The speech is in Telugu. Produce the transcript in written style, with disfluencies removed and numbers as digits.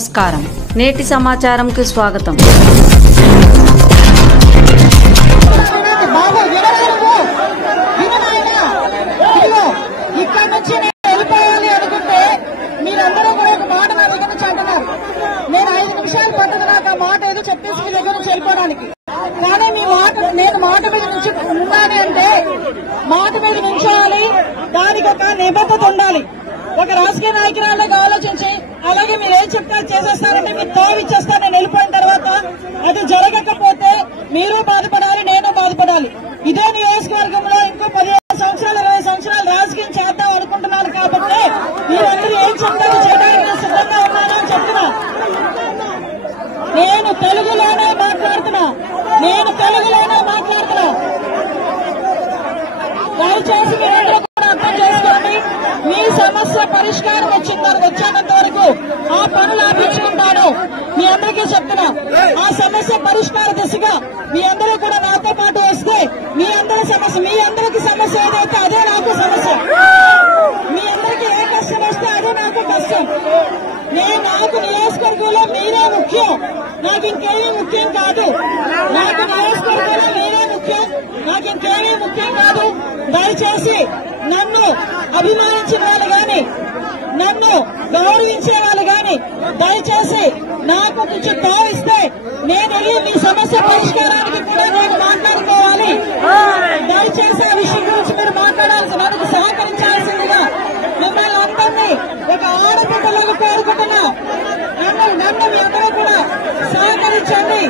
నమస్కారం. నేటి సమాచారంకి స్వాగతం. ఇక్కడ నుంచి నేను వెళ్ళిపోవాలి అనుకుంటే మీరందరూ కూడా ఒక మాట నా దగ్గర నుంచి అంటున్నారు. నేను 5 నిమిషాలు పట్టదు నాకు ఆ మాట ఏదో చెప్పేసి మీ దగ్గర నుంచి వెళ్ళిపోవడానికి. కానీ మీ మాట నేను మాట మీద నుంచి ఉండాలి అంటే మాట మీద నుంచోవాలి. దానికి ఒక నిబద్ధత ఉండాలి. ఒక రాజకీయ నాయకురాలుగా ఆలోచించి అలాగే మీరు ఏం చెప్తారు చేసేస్తారంటే మీరు తావిచ్చేస్తారు. నేను వెళ్ళిపోయిన తర్వాత అది జరగకపోతే మీరు బాధపడాలి, నేను బాధపడాలి. ఇదే నియోజకవర్గంలో ఇంకో 15 సంవత్సరాలు 20 సంవత్సరాలు రాజకీయం చేద్దాం అనుకుంటున్నాను. కాబట్టి మీరందరూ ఏం చెప్తారో చేయడానికి నేను సిద్ధంగా ఉన్నానని చెప్తున్నా. నేను తెలుగులోనే మాట్లాడుతున్నా. దయచేసి మీరందరూ కూడా అర్థం చేసుకోండి. మీ సమస్య పరిష్కారం వచ్చేంత వరకు ఆ పనులు ఆపించుకుంటాను. మీ అందరికీ చెప్తున్నా. ఆ సమస్య పరిష్కార దిశగా మీ అందరూ కూడా నాతో పాటు వస్తే మీ అందరికి సమస్య ఏదైతే అదే నాకు సమస్య. మీ అందరికి ఏ కష్టం వస్తే అదే నాకు కష్టం. నాకు నియోజకవర్గంలో మీరే ముఖ్యం. నాకు ఇంకేమీ ముఖ్యం కాదు. నాకు నియోజకవర్గంలో మీరే ముఖ్యం. నాకు ఇంకేమీ ముఖ్యం కాదు. దయచేసి నన్ను అభిమానించిన వాళ్ళు గాని నన్ను గౌరవించే వాళ్ళు గాని దయచేసి నాకు కొంచెం తావిస్తే నేను వెళ్ళి మీ సమస్య పరిష్కారానికి కూడా నేను మాట్లాడుకోవాలి. దయచేసి ఆ విషయం గురించి మీరు మాట్లాడాల్సి నాకు సహకరించాల్సిందిగా మిమ్మల్ని అందరినీ ఒక ఆడబిడ్డలకు కోరుకుంటున్నా. నన్ను మీ అందరూ కూడా సహకరించండి.